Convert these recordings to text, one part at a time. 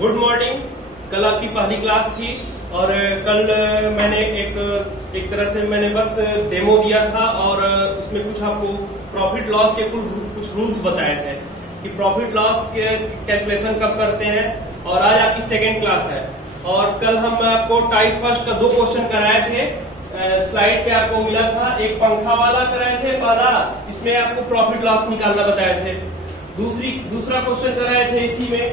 Good morning. कल आपकी पहली क्लास थी और कल मैंने एक तरह से मैंने बस डेमो दिया था और उसमें कुछ आपको प्रॉफिट लॉस के कुछ रूल्स बताए थे कि प्रॉफिट लॉस के कैलकुलेशन कब करते हैं। और आज आपकी सेकेंड क्लास है और कल हम आपको टाइप फर्स्ट का 2 क्वेश्चन कराए थे। स्लाइड पे आपको मिला था, एक पंखा वाला कराए थे पहला, इसमें आपको प्रॉफिट लॉस निकालना बताए थे। दूसरा क्वेश्चन कराए थे, इसी में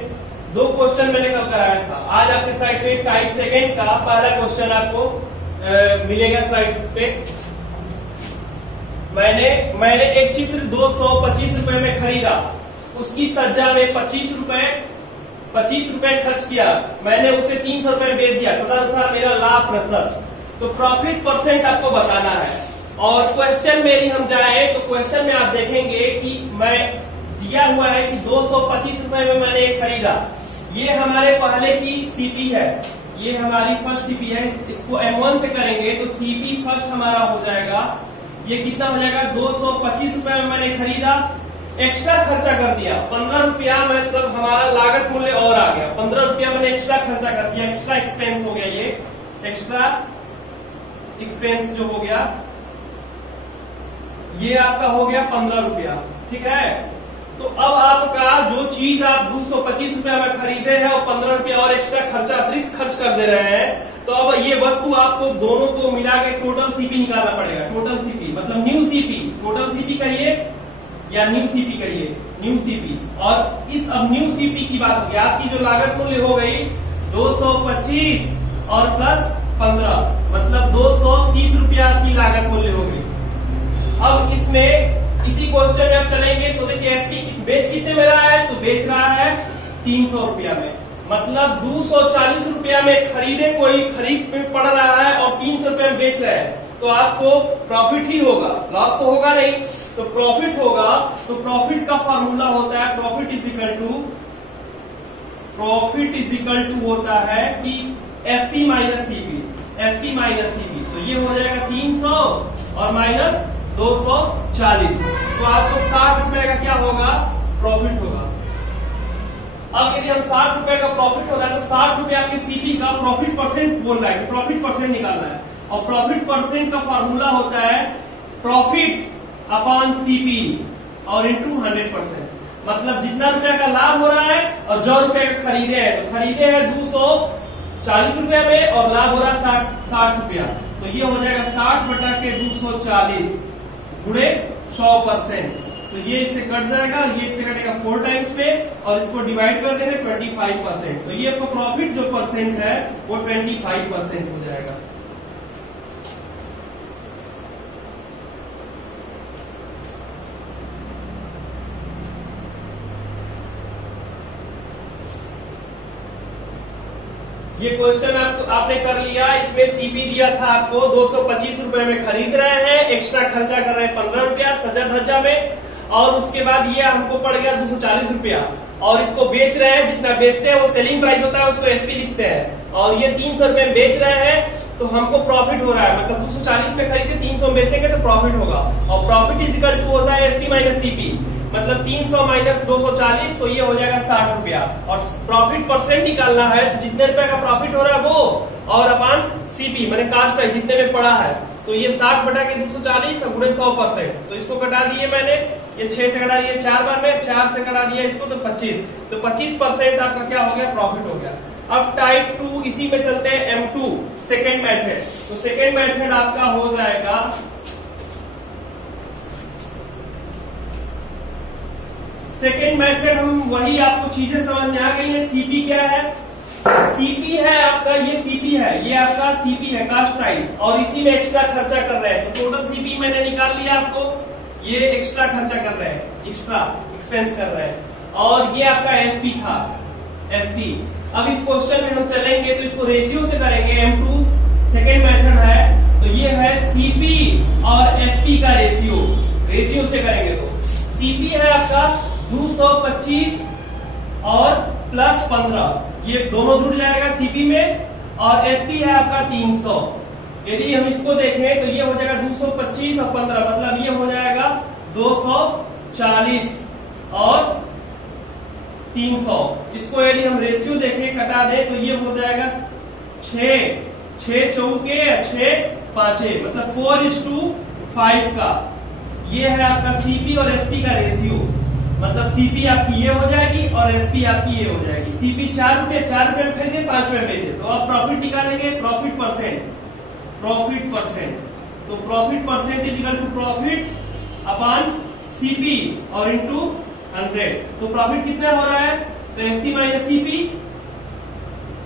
2 क्वेश्चन मैंने कल कराया था। आज आपके साइड पे टाइप सेकेंड का पहला क्वेश्चन आपको मिलेगा स्लाइड पे। मैंने एक चित्र 225 रुपए में खरीदा, उसकी सज्जा में 25 रुपए खर्च किया, मैंने उसे 300 रुपए में बेच दिया, तदनुसार मेरा लाभ प्रतिशत। तो प्रॉफिट परसेंट आपको बताना है। और क्वेश्चन में यदि हम जाए तो क्वेश्चन में आप देखेंगे कि मैं दिया हुआ है कि 225 रुपए में मैंने एक खरीदा। ये हमारे पहले की सीपी है, ये हमारी फर्स्ट सीपी है। इसको M1 से करेंगे तो सीपी फर्स्ट हमारा हो जाएगा, ये कितना हो जाएगा 225 रुपए में मैंने खरीदा, एक्स्ट्रा खर्चा कर दिया 15 रुपया, मतलब हमारा लागत मूल्य और आ गया 15 रुपया मैंने एक्स्ट्रा खर्चा कर दिया, एक्स्ट्रा एक्सपेंस हो गया। ये एक्स्ट्रा एक्सपेंस जो हो गया ये आपका हो गया 15 रुपया, ठीक है। तो अब आपका जो चीज आप 225 रुपया में खरीदे हैं और 15 रुपया और एक्स्ट्रा खर्चा अतिरिक्त खर्च कर दे रहे हैं, तो अब ये वस्तु आपको दोनों को मिला के टोटल सीपी निकालना पड़ेगा। टोटल सीपी मतलब न्यू सीपी, टोटल सीपी करिए या न्यू सीपी करिए, न्यू सीपी। और इस अब न्यू सीपी की बात होगी, आपकी जो लागत मूल्य हो गई 225 और प्लस 15 मतलब 230 रुपया की लागत मूल्य हो गई। अब इसमें इसी क्वेश्चन में आप चलेंगे तो देखिए एसपी बेच कितने में रहा है, तो बेच रहा है 300 रुपया में, मतलब 240 रुपया में खरीदे, कोई खरीद में पड़ रहा है और 300 रुपया में बेच रहे हैं, तो आपको प्रॉफिट ही होगा, लॉस तो होगा नहीं। तो प्रॉफिट होगा, तो प्रॉफिट का फॉर्मूला होता है प्रॉफिट इज इक्वल टू होता है कि SP minus CP, SP minus CP. तो ये हो जाएगा 300 और माइनस 240, तो आपको 60 रुपए का क्या होगा, प्रॉफिट होगा। अब यदि हम 60 रुपए का प्रॉफिट हो रहा है तो 60 रुपए आपके सीपी का प्रॉफिट परसेंट बोल रहा है, प्रॉफिट परसेंट निकालना है। और प्रॉफिट परसेंट का फॉर्मूला होता है प्रॉफिट अपॉन सीपी और इंटू 100%, मतलब जितना रुपए का लाभ हो रहा है और जो रुपए का खरीदे हैं, तो खरीदे हैं 240 रुपए में और लाभ हो रहा है 60 रुपया, तो ये हो जाएगा 60 बटा के 240 गुणे 100%। तो ये इससे कट जाएगा, ये इससे कटेगा 4 टाइम्स पे और इसको डिवाइड कर देंगे 25%, तो ये आपका प्रॉफिट जो परसेंट है वो 25% हो जाएगा। ये क्वेश्चन आपने कर लिया। इसमें सीपी दिया था आपको 225 रुपए में खरीद रहे हैं, एक्स्ट्रा खर्चा कर रहे हैं 15 रुपया सज्जा धज्जा में, और उसके बाद ये हमको पड़ गया 240 रुपया और इसको बेच रहे हैं, जितना बेचते हैं वो सेलिंग प्राइस होता है, उसको एसपी लिखते हैं, और ये 300 रुपए में बेच रहे हैं, तो हमको प्रॉफिट हो रहा है, मतलब 240 में खरीदे 300 में बेचेंगे तो प्रॉफिट होगा। और प्रॉफिट इज इक्वल टू होता है एसपी माइनस सीपी, मतलब 300 माइनस 240, तो ये हो जाएगा 60 रुपया। और प्रॉफिट परसेंट निकालना है, तो जितने रुपए का प्रॉफिट हो रहा है वो और अपान सीपी मैंने कास्ट प्राइस जितने में पड़ा है, तो ये 60 बटा के 240 और गुणे 100%। तो इसको कटा दिए मैंने, ये 6 से कटा दिए 4 बार में, 4 से कटा दिया इसको तो 25, तो 25% आपका क्या हो गया, प्रॉफिट हो गया। अब टाइप 2 इसी में चलते हैं, M2 सेकेंड मेथड। तो सेकेंड मेथड आपका हो जाएगा सेकेंड मेथड, हम वही आपको चीजें समझ में आ गई है। सीपी क्या है, सीपी है आपका, ये सीपी है, ये आपका सीपी है कास्ट प्राइस, और इसी में एक्स्ट्रा खर्चा कर रहे हैं, तो टोटल सीपी मैंने निकाल लिया आपको, ये एक्स्ट्रा खर्चा कर रहे हैं, एक्स्ट्रा एक्सपेंस कर रहे हैं, और ये आपका एसपी था, एसपी। अब इस क्वेश्चन में हम चलेंगे तो इसको रेशियो से करेंगे, M2 सेकेंड मेथड है, तो ये है सीपी और एसपी का रेशियो से करेंगे। तो सीपी है आपका 225 और प्लस 15, ये दोनों जुड़ जाएगा सीपी में, और एसपी है आपका 300। यदि हम इसको देखें तो ये हो जाएगा 225 और 15, मतलब ये हो जाएगा 240 और 300। इसको यदि हम रेशियो देखें, कटा दें, तो ये हो जाएगा 6 चौके 6 पांचे, मतलब 4:5 का। ये है आपका सीपी और एसपी का रेशियो। मतलब सीपी आपकी ये हो जाएगी और एसपी आपकी ये हो जाएगी। सीपी 4 रुपए में खरीदे, 5 रुपए बेचे, तो आप प्रॉफिट निकालेंगे, प्रॉफिट परसेंट। तो profit percent is equal to profit upon CP और इंटू 100। तो प्रॉफिट कितना हो रहा है, तो एसपी माइनस सीपी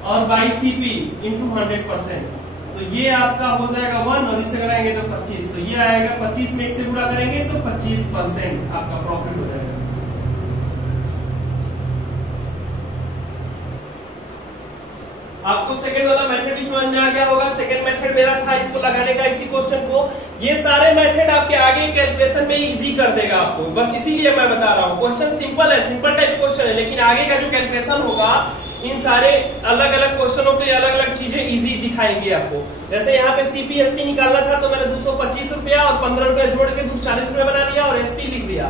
और बाई सीपी इंटू 100%। तो ये आपका हो जाएगा 1 और इससे कराएंगे तो 25। तो ये आएगा 25 में 1 से गुणा करेंगे तो 25% आपका प्रॉफिट हो जाएगा। आपको सेकंड वाला मेथड भी समझ में आ गया होगा। सेकंड मेथड मेरा था इसको लगाने का, इसी क्वेश्चन को। ये सारे मेथड आपके आगे कैलकुलेशन में इजी कर देगा आपको, बस इसीलिए मैं बता रहा हूँ। क्वेश्चन सिंपल है, सिंपल टाइप क्वेश्चन है, लेकिन आगे का जो कैलकुलेशन होगा, इन सारे अलग अलग क्वेश्चनों के लिए अलग अलग चीजें इजी दिखाएंगे आपको। जैसे यहाँ पे सीपी एसपी निकालना था, तो मैंने 225 रुपया और 15 रुपया जोड़ के 240 रुपया बना लिया और एसपी लिख दिया।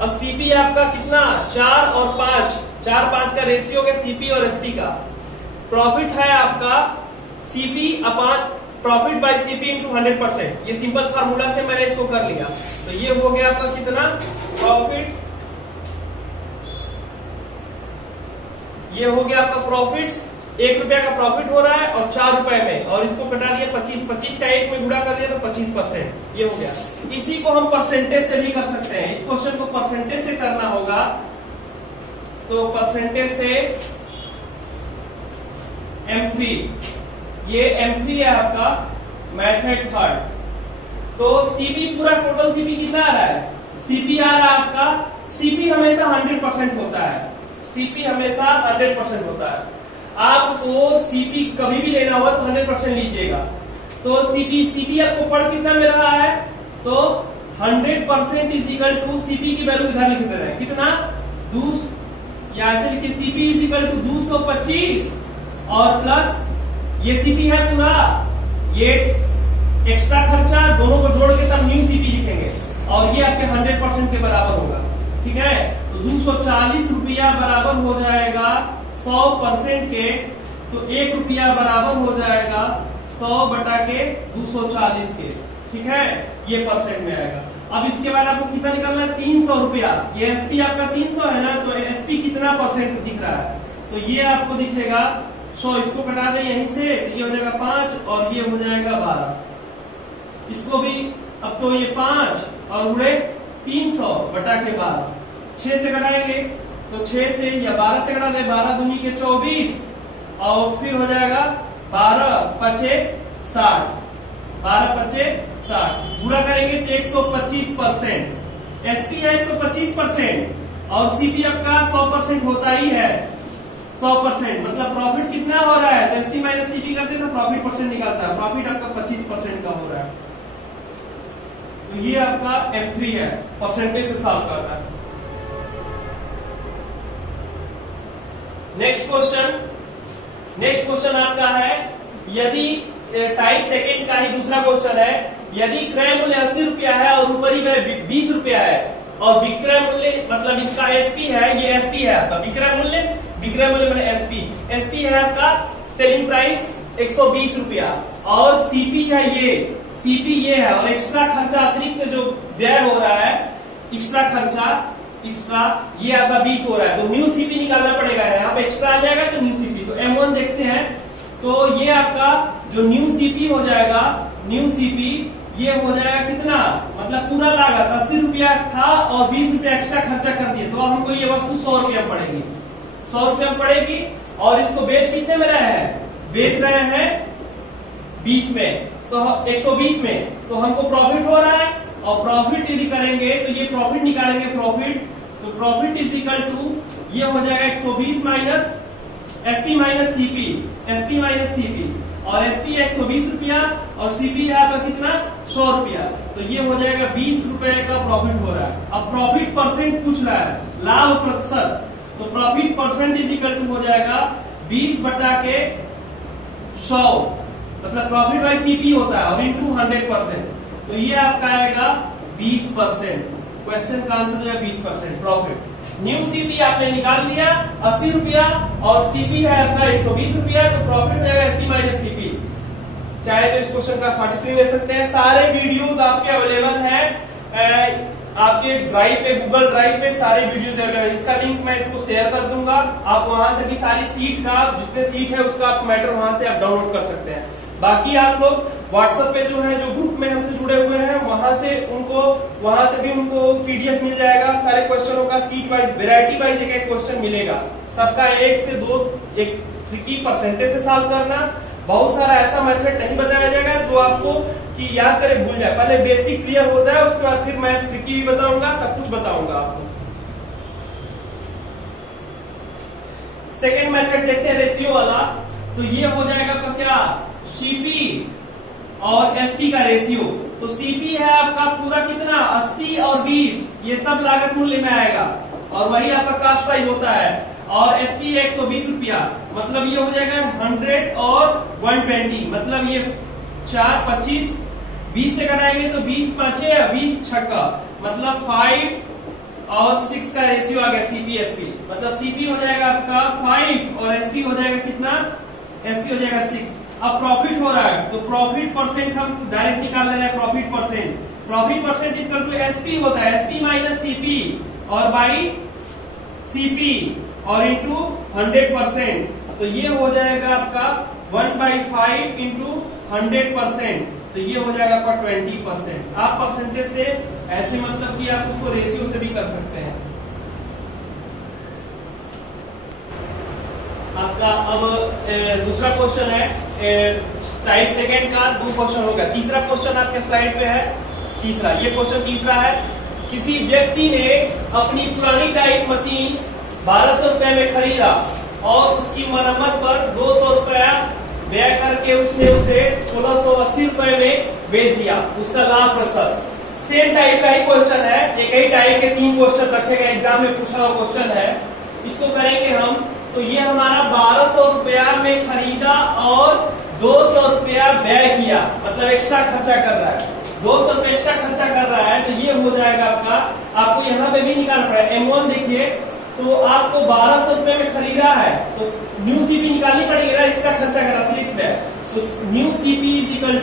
अब सीपी आपका कितना, 4 और 5, 4-5 का रेशियो है सीपी और एसपी का। प्रॉफिट है आपका CP upon profit by CP into 100%। ये सिंपल फार्मूला से मैंने इसको कर लिया। तो ये हो गया आपका कितना प्रॉफिट, ये हो गया आपका प्रॉफिट। 1 रुपया का प्रॉफिट हो रहा है और 4 रुपए में, और इसको कटा दिया 25 का 1 में गुणा कर दिया तो 25%। ये हो गया। इसी को हम परसेंटेज से भी कर सकते हैं। इस क्वेश्चन को परसेंटेज से करना होगा, तो परसेंटेज से M3, ये M3 है आपका मेथड थर्ड। तो सीपी पूरा टोटल सीपी कितना आ रहा है, सीपी आ रहा है आपका, सीपी हमेशा 100% होता है, सीपी हमेशा 100% होता है। आपको सीपी कभी भी लेना हो तो 100% लीजिएगा। तो सीपी आपको पढ़ कितना में रहा है, तो 100% इज इक्वल टू सीपी की वैल्यू इधर लिख दे रहे हैं, कितना, या ऐसे लिखिए सीपी इज इक्वल टू 225 और प्लस ये सीपी है पूरा, ये एक्स्ट्रा खर्चा, दोनों को जोड़ के तब न्यू सीपी लिखेंगे, और ये आपके 100% के बराबर होगा। ठीक है, तो 240 रुपया बराबर हो जाएगा 100% के, तो 1 रुपया बराबर हो जाएगा 100 बटा के 240 के। ठीक है, ये परसेंट में आएगा। अब इसके बाद आपको कितना निकालना है, 300 रुपया। ये एसपी आपका 300 है ना, तो एसपी कितना परसेंट दिख रहा है, तो ये आपको दिखेगा 100। इसको कटा दें यहीं से, ये हो जाएगा 5 और ये हो जाएगा 12। इसको भी, अब तो ये 5 और उड़े 300 बटा के 12, 6 से कटाएंगे तो 6 से या 12 से कटा दें, 12 दूनी के 24 और फिर हो जाएगा 12 पचे 60, 12 पचे 60 गुणा करेंगे तो 125%। एसपी है 125% और सीपी आपका 100% होता ही है, 100%। मतलब प्रॉफिट कितना हो रहा है, तो एसपी माइनस सीपी करते तो प्रॉफिट परसेंट निकालता है, प्रॉफिट आपका 25% का हो रहा है। तो ये आपका F3 है, परसेंटेज से सॉल्व करना है। नेक्स्ट क्वेश्चन आपका है, यदि 2.5 सेकेंड का ही दूसरा क्वेश्चन है, यदि क्रय मूल्य 80 रुपया है और ऊपरी में 20 रुपया है, और विक्रय मूल्य मतलब इसका एसपी है, ये एसपी है आपका, विक्रय मूल्य मैंने एसपी है आपका, सेलिंग प्राइस 120 रुपया, और सीपी है ये है, और एक्स्ट्रा खर्चा अतिरिक्त जो व्यय हो रहा है, एक्स्ट्रा ये आपका 20 हो रहा है, तो न्यू सीपी निकालना पड़ेगा। यहाँ पे एक्स्ट्रा आ जाएगा तो न्यू सीपी, तो M1 देखते हैं। तो ये आपका जो न्यू सीपी हो जाएगा, न्यू सीपी ये हो जाएगा कितना, मतलब पूरा लागत 80 रुपया था और 20 रुपया एक्स्ट्रा खर्चा कर दिए, तो हमको ये वस्तु 100 रुपया पड़ेगी, 100 रुपया पड़ेगी। और इसको बेच कितने में रहे हैं, बेच रहे हैं 20 में, तो 120 में, तो हमको प्रॉफिट हो रहा है। और प्रॉफिट यदि करेंगे तो ये प्रॉफिट निकालेंगे, तो प्रॉफिट इज इक्वल टू ये हो जाएगा 120 माइनस एसपी माइनस सीपी, और एसपी 120 रुपया और सीपी है आपका कितना 100 रुपया, तो ये हो जाएगा 20 रुपए का प्रॉफिट हो रहा है। अब प्रॉफिट परसेंट पूछ रहा है, लाभ प्रतिशत, तो profit percent is equal to हो जाएगा 20 बटा के 100, मतलब प्रॉफिट बाय सीपी होता है, और इंटू 100%, तो ये आपका आएगा 20%। क्वेश्चन का आंसर जो है 20% प्रॉफिट। न्यू सीपी आपने निकाल लिया 80 रुपया और सीपी है आपका 120 रुपया, तो प्रॉफिट हो जाएगा एसपी माइनस सीपी। चाहे तो इस क्वेश्चन का शॉर्ट स्क्रीन ले सकते हैं। सारे वीडियोस आपके अवेलेबल हैं आपके ड्राइव पे, गूगल ड्राइव पे सारे वीडियोस अवेलेबल है। इसका लिंक मैं इसको शेयर कर दूंगा, आप वहां से भी सारी सीट का जितने सीट है उसका आप मैटर वहां से आप डाउनलोड कर सकते हैं। बाकी आप लोग व्हाट्सएप पे जो है, जो ग्रुप में हमसे जुड़े हुए हैं, वहां से भी उनको पीडीएफ मिल जाएगा सारे क्वेश्चनों का, सीट वाइज वेराइटी वाइज एक एक क्वेश्चन मिलेगा सबका। 1 से 2 एक ट्रिकी परसेंटेज से सॉल्व करना, बहुत सारा ऐसा मेथड नहीं बताया जाएगा जो आपको कि याद करे भूल जाए। पहले बेसिक क्लियर हो जाए, उसके बाद फिर मैं ट्रिकी भी बताऊंगा, सब कुछ बताऊंगा आपको। सेकेंड मेथड देखते हैं रेशियो वाला। तो ये हो जाएगा आपका क्या, सीपी और एसपी का रेशियो। तो सीपी है आपका पूरा कितना 80 और 20, ये सब लागत मूल्य में आएगा और वही आपका कास्ट प्राइस होता है। और एसपी 120 रुपया, मतलब ये हो जाएगा 100 और 120, मतलब ये 4 25 20 से घटाएंगे तो 20 5 20 6, मतलब 5 और 6 का रेशियो आ गया सीपी एसपी। मतलब सीपी हो जाएगा आपका 5 और एसपी हो जाएगा कितना, एसपी हो जाएगा 6। अब प्रॉफिट हो रहा है तो प्रॉफिट परसेंट हम डायरेक्ट निकाल ले रहे हैं। Profit percent is equal to SP होता है, एसपी माइनस सीपी और बाई सीपी और इंटू 100%। तो ये हो जाएगा आपका 1/5 इंटू 100%, तो ये हो जाएगा आपका 20%। आप परसेंटेज से ऐसे मतलब कि आप उसको रेशियो से भी कर सकते हैं। आपका अब दूसरा क्वेश्चन है टाइप सेकेंड का 2 क्वेश्चन हो गया। तीसरा क्वेश्चन आपके स्लाइड पे है। तीसरा, ये क्वेश्चन तीसरा है। किसी व्यक्ति ने अपनी पुरानी टाइप मशीन 1200 रुपए में खरीदा और उसकी मरम्मत पर 200 रुपया व्यय करके उसने उसे 1680 रुपए में बेच दिया। उसका लाभ प्रतिशत। सेम टाइप का ही क्वेश्चन है, एक ही टाइप के 3 क्वेश्चन रखे गए, एग्जाम में पूछा हुआ क्वेश्चन है। इसको करेंगे हम। तो ये हमारा 1200 रुपया में खरीदा और 200 रुपया व्यय किया, मतलब एक्स्ट्रा खर्चा कर रहा है, 200 रुपया एक्स्ट्रा खर्चा कर रहा है। तो ये हो जाएगा आपका, आपको यहाँ पे भी निकालना पड़ेगा। M1 देखिए, तो आपको 1200 रुपए में खरीदा है तो न्यू सीपी निकालनी पड़ेगी ना, एक्स्ट्रा खर्चा कर रहा है। तो new CP is equal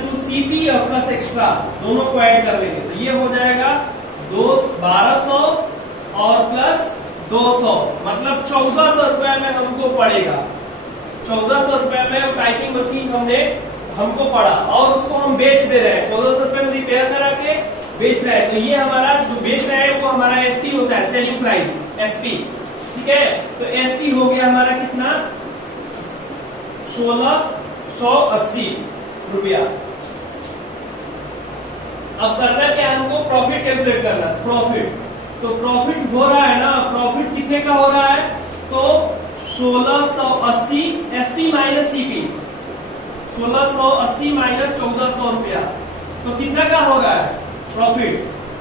to CP और प्लस एक्स्ट्रा, दोनों को ऐड कर लेंगे। तो ये हो जाएगा 1200 और प्लस 200, मतलब 1400 रुपए में हमको पड़ेगा। 1400 रुपए में टाइपिंग मशीन हमको पड़ा और उसको हम बेच दे रहे हैं। 1400 रुपए में रिपेयर करा के बेच रहे हैं। तो ये हमारा जो बेच रहे हैं वो हमारा एसपी होता है, सेलिंग प्राइस एसपी। ठीक है, तो एसपी हो गया हमारा कितना 1680 रुपया। अब करना क्या, हमको प्रॉफिट कैलकुलेट करना। प्रॉफिट, तो प्रॉफिट हो रहा है ना, प्रॉफिट कितने का हो रहा है, तो 1680 एसपी माइनस सीपी, 1680 माइनस 1400 रुपया, तो कितना का हो रहा है प्रॉफिट,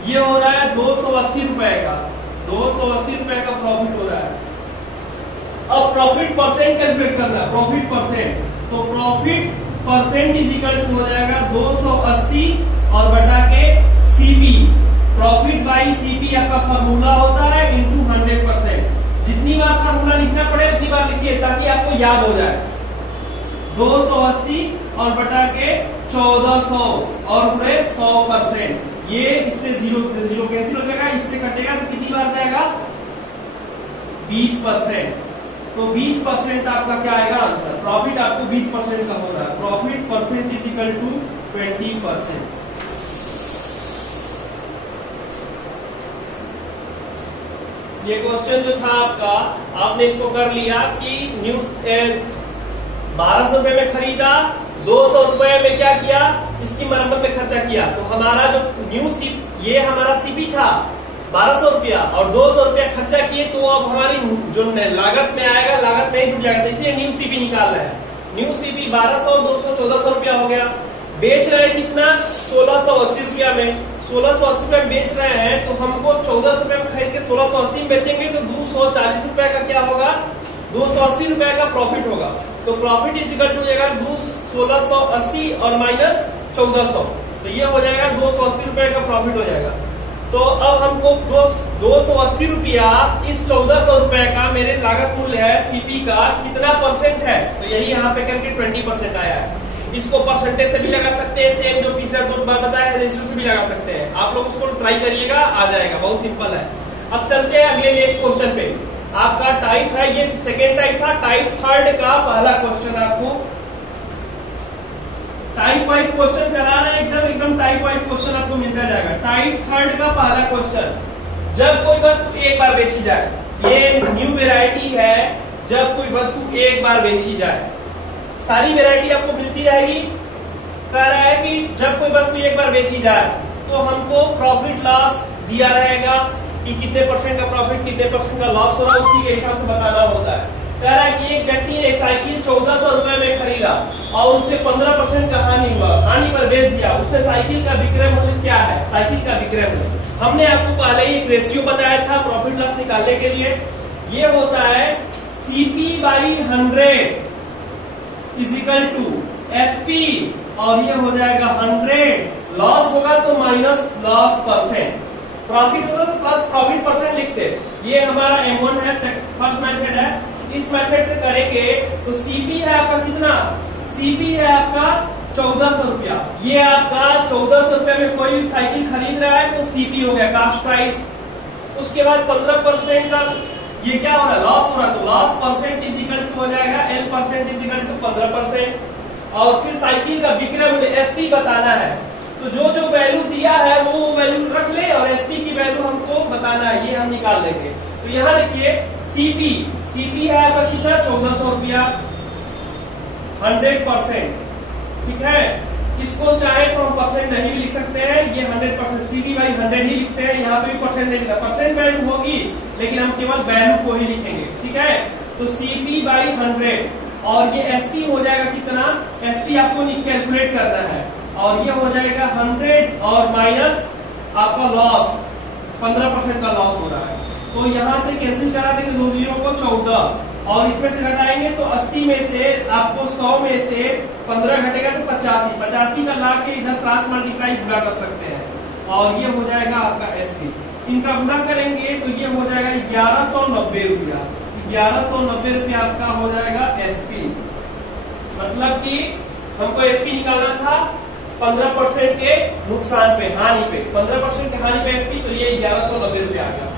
ये हो रहा है 280 रुपए का, 280 रुपए का प्रॉफिट हो रहा है। अब प्रॉफिट परसेंट कैलकुलेट करना है, प्रॉफिट परसेंट, तो profit percent is equal to हो जाएगा 280 और बटा के सीपी, प्रॉफिट बाई सीपी आपका फॉर्मूला होता है इंटू 100%। जितनी बार फॉर्मूला लिखना पड़े उतनी बार लिखिए ताकि आपको याद हो जाए। 280 और बटा के 1400 और पूरे 100%। ये इससे 0 कैंसिल हो जाएगा, इससे कटेगा तो कितनी बार जाएगा 20%। तो 20% आपका क्या आएगा आंसर। प्रॉफिट आपको 20% का हो रहा है। Profit percent is equal to 20%। ये क्वेश्चन जो था आपका, आपने इसको कर लिया कि न्यूज 1200 रुपए में खरीदा, 200 रुपए में क्या किया, इसकी मरम्मत में खर्चा किया। तो हमारा जो न्यू सीपी, ये हमारा सीपी था 1200 रुपया और 200 रुपया खर्चा किए, तो अब हमारी जो लागत में आएगा, लागत में ही जुड़ जाएगा। तो इसलिए न्यू सीपी निकाल रहे हैं। न्यू सीपी 1200 200 1400 रुपया हो गया। बेच रहे हैं कितना 1680 रुपया में, 1680 रुपए में बेच रहे हैं। तो हमको 1400 रुपए में खरीद के 1680 में बेचेंगे तो 240 रुपए का क्या होगा, 280 रुपए का प्रॉफिट होगा। तो प्रॉफिट इज इक्वल टू हो जाएगा 1680 और माइनस 1400, तो ये हो जाएगा 280 रुपए का प्रॉफिट हो जाएगा। तो अब हमको 280 रुपया इस 1400 रुपए का मेरे लागत मूल्य है सीपी का कितना परसेंट है, तो यही यहाँ पे करके 20% आया है। इसको परसेंटेज से भी लगा सकते हैं, सेम जो पिछला दो बार बताया है रेशियो से भी लगा सकते हैं। आप लोग उसको ट्राई करिएगा, आ जाएगा, बहुत सिंपल है। अब चलते हैं अगले नेक्स्ट क्वेश्चन पे। आपका टाइप है, ये सेकेंड टाइप था, टाइप थर्ड का पहला क्वेश्चन आपको टाइप वाइज क्वेश्चन करा रहे हैं, एकदम टाइप वाइज क्वेश्चन आपको मिलता जाएगा। टाइप थर्ड का पहला क्वेश्चन, जब कोई वस्तु एक बार बेची जाए, ये न्यू वेराइटी है, जब कोई वस्तु एक बार बेची जाए, सारी वेराइटी आपको मिलती रहेगी। कह रहा है कि जब कोई वस्तु एक बार बेची जाए तो हमको प्रॉफिट लॉस दिया रहेगा कि कितने परसेंट का प्रॉफिट कितने परसेंट का लॉस हो रहा है, उसी के हिसाब से बताना होता है। कह रहा है कि एक व्यक्ति ने एक साइकिल 1400 रुपए में खरीदा और उससे 15% का हानि हुआ, हानि पर बेच दिया। उसमें साइकिल का विक्रय मूल्य क्या है, साइकिल का विक्रय मूल्य हमने आपको पहले ही एक रेशियो बताया था प्रॉफिट लॉस निकालने के लिए। ये होता है CP/100 इजिकल टू SP, और ये हो जाएगा 100, लॉस होगा तो माइनस लॉस परसेंट, प्रॉफिट होगा तो प्लस प्रॉफिट परसेंट लिखते। ये हमारा M1 है, फर्स्ट मेथड है। इस मेथड से करेंगे तो CP है आपका कितना, CP है आपका 1400 रुपया। ये आपका 1400 रुपया में कोई साइकिल खरीद रहा है तो CP हो गया, कास्ट प्राइस। उसके बाद 15% का ये क्या हो रहा है, लॉस हो रहा है, तो लॉस परसेंट इजिकल टू हो जाएगा L% इजिकल टू 15%। और फिर साइकिल का विक्रय मूल्य SP बताना है, तो जो जो वैल्यू दिया है वो वैल्यू रख ले और SP की वैल्यू हमको बताना है, ये हम निकाल देंगे। तो यहाँ देखिए CP है आपका कितना 1400 रुपया, 100%, ठीक है। इसको चाहे तो हम परसेंट नहीं भी लिख सकते हैं, ये 100% CP/100 ही लिखते हैं, यहाँ पे भी परसेंट नहीं लिखा, परसेंट वैल्यू होगी लेकिन हम केवल वैल्यू को ही लिखेंगे, ठीक है। तो CP/100 और ये SP हो जाएगा कितना, SP आपको कैलकुलेट करना है, और ये हो जाएगा 100 और माइनस आपका लॉस 15% का लॉस हो रहा है। तो यहाँ से कैंसिल करा देंगे 2 जीरो को 14, और इसमें से घटाएंगे तो 80 में से आपको 100 में से 15 घटेगा तो 85 का ला के इधर क्रॉस मल्टीप्लाई गुणा कर सकते हैं, और ये हो जाएगा आपका SP। इनका गुणा करेंगे तो ये हो जाएगा 1190 रुपया, 1190 रुपया आपका हो जाएगा SP। मतलब कि हमको SP निकालना था 15% के नुकसान पे, हानि पे, 15% के हानि पे SP, तो ये 1190 रुपया आ गया।